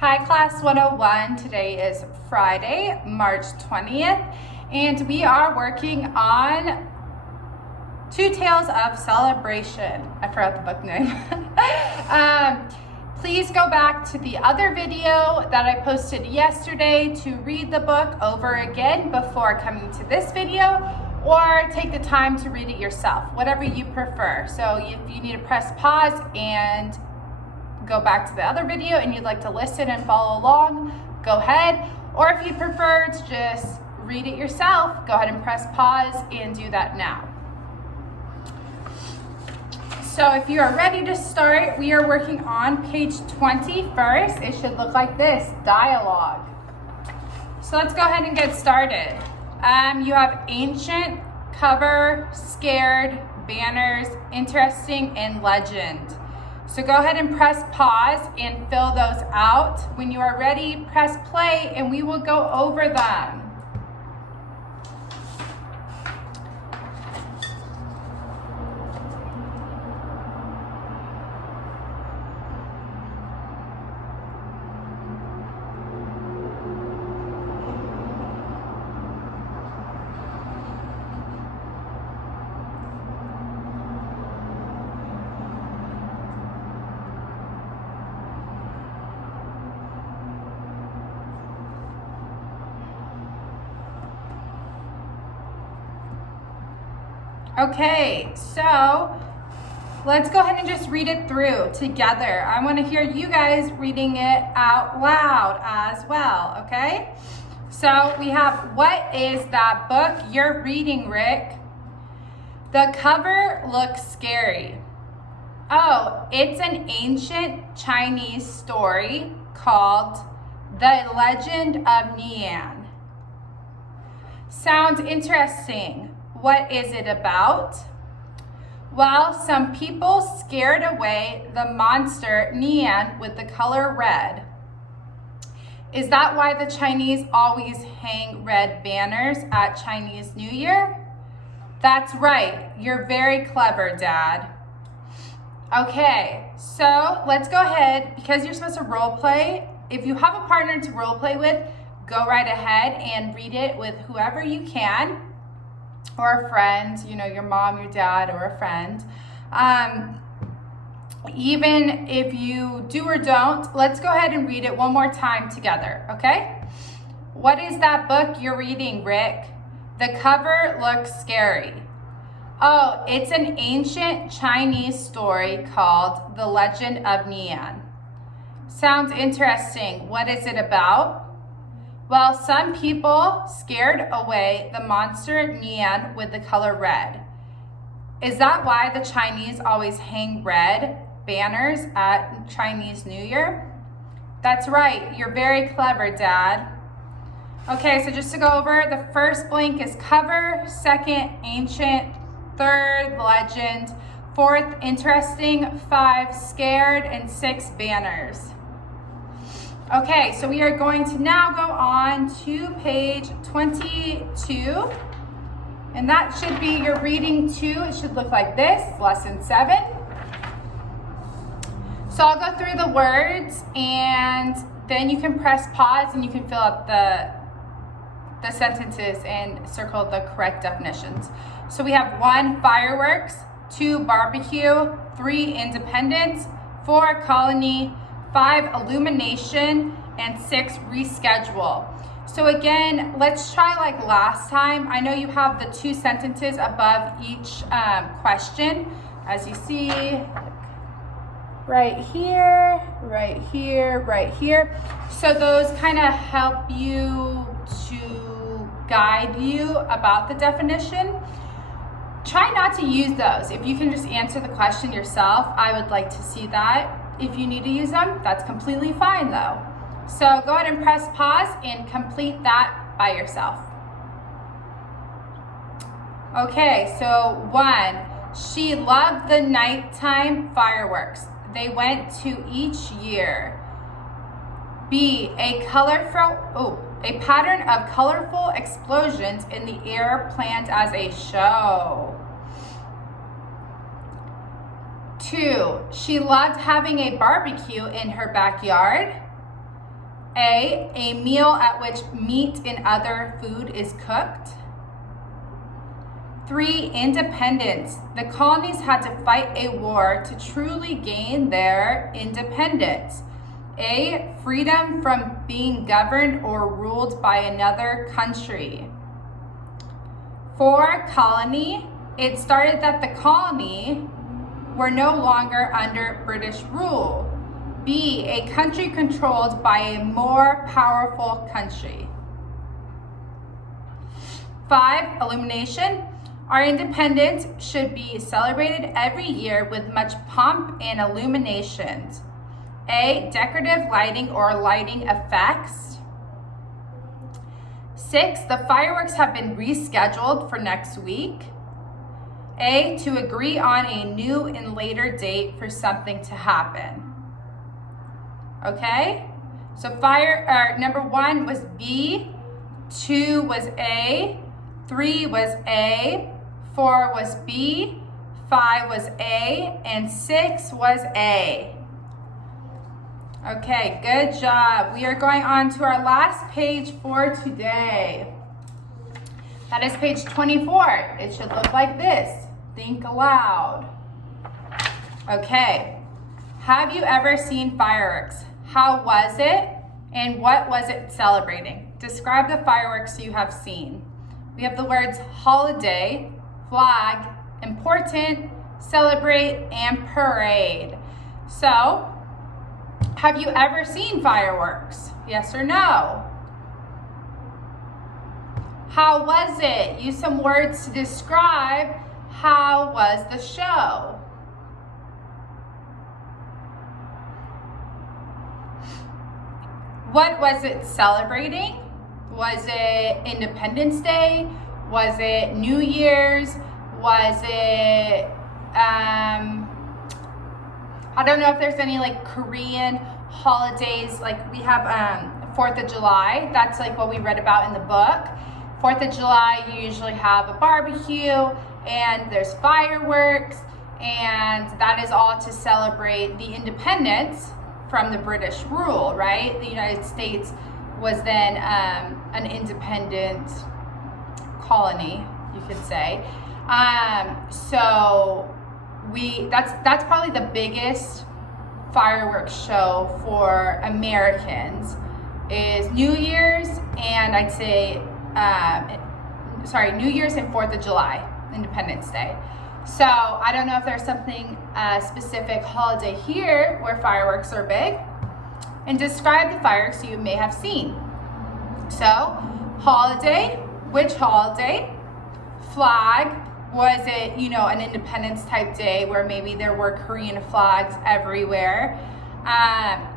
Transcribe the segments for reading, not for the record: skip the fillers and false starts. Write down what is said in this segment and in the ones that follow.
Hi Class 101, today is Friday, March 20th, and we are working on Two Tales of Celebration. I forgot the book name. Please go back to the other video that I posted yesterday to read the book over again before coming to this video, or take the time to read it yourself, whatever you prefer. So if you need to press pause and go back to the other video and you'd like to listen and follow along, go ahead. Or if you prefer to just read it yourself, go ahead and press pause and do that now. So if you are ready to start, we are working on page 20 first. It should look like this, dialogue. So let's go ahead and get started. You have ancient, cover, scared, banners, interesting, and legend. So go ahead and press pause and fill those out. When you are ready, press play and we will go over them. Okay, so let's go ahead and just read it through together. I want to hear you guys reading it out loud as well, okay? So we have, what is that book you're reading, Rick? The cover looks scary. Oh, it's an ancient Chinese story called The Legend of Nian. Sounds interesting. What is it about? Well, some people scared away the monster Nian with the color red. Is that why the Chinese always hang red banners at Chinese New Year? That's right. You're very clever, Dad. Okay, so let's go ahead. Because you're supposed to role play, if you have a partner to role play with, go right ahead and read it with whoever you can. Or a friend, you know, your mom, your dad, or a friend. Even if you do or don't, let's go ahead and read it one more time together, okay? What is that book you're reading, Rick? The cover looks scary. Oh, it's an ancient Chinese story called The Legend of Nian. Sounds interesting. What is it about? Well, some people scared away the monster Nian with the color red. Is that why the Chinese always hang red banners at Chinese New Year? That's right. You're very clever, Dad. Okay, so just to go over, the first blank is cover, second, ancient, third, legend, fourth, interesting, 5, scared, and 6, banners. Okay, so we are going to now go on to page 22, and that should be your reading 2. It should look like this, lesson 7. So I'll go through the words, and then you can press pause and you can fill out the sentences and circle the correct definitions. So we have 1, fireworks, 2, barbecue, 3, independence, 4, colony, 5, illumination, and 6, reschedule. So again, let's try like last time. I know you have the 2 sentences above each question. As you see, right here, right here, right here. So those kind of help you to guide you about the definition. Try not to use those. If you can just answer the question yourself, I would like to see that. If you need to use them, that's completely fine though. So go ahead and press pause and complete that by yourself. Okay, so 1, she loved the nighttime fireworks. They went to each year. B, a pattern of colorful explosions in the air planned as a show. 2, she loved having a barbecue in her backyard. A meal at which meat and other food is cooked. 3, independence. The colonies had to fight a war to truly gain their independence. A, freedom from being governed or ruled by another country. 4, colony. It started that the colony were no longer under British rule. B, a country controlled by a more powerful country. 5, illumination. Our independence should be celebrated every year with much pomp and illuminations. A, decorative lighting or lighting effects. 6, the fireworks have been rescheduled for next week. A, to agree on a new and later date for something to happen. Okay, so number 1 was B, 2 was A, 3 was A, 4 was B, 5 was A, and 6 was A. Okay, good job. We are going on to our last page for today. That is page 24. It should look like this. Think aloud. Okay, have you ever seen fireworks? How was it, and what was it celebrating? Describe the fireworks you have seen. We have the words holiday, flag, important, celebrate, and parade. So, have you ever seen fireworks? Yes or no? How was it? Use some words to describe how was the show. What was it celebrating? Was it Independence Day? Was it New Year's? Was it, I don't know if there's any like Korean holidays, like we have 4th of July. That's like what we read about in the book. 4th of July, you usually have a barbecue and there's fireworks, and that is all to celebrate the independence from the British rule, right? The United States was then an independent colony, you could say. So that's probably the biggest fireworks show for Americans is New Year's, and I'd say, New Year's and 4th of July, Independence Day. So I don't know if there's something specific holiday here where fireworks are big. And describe the fireworks you may have seen. So, holiday, which holiday? Flag, was it, an independence type day where maybe there were Korean flags everywhere?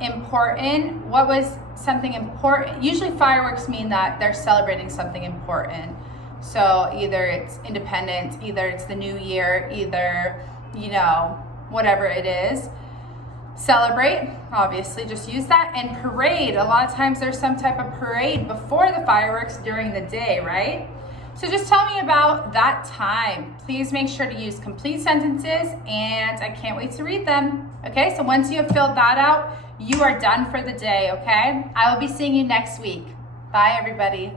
Important, what was something important? Usually fireworks mean that they're celebrating something important. So either it's independence, either it's the new year, either, whatever it is. Celebrate, obviously, just use that. And parade, a lot of times there's some type of parade before the fireworks during the day, right? So just tell me about that time. Please make sure to use complete sentences, and I can't wait to read them. Okay, so once you have filled that out, you are done for the day, okay? I will be seeing you next week. Bye, everybody.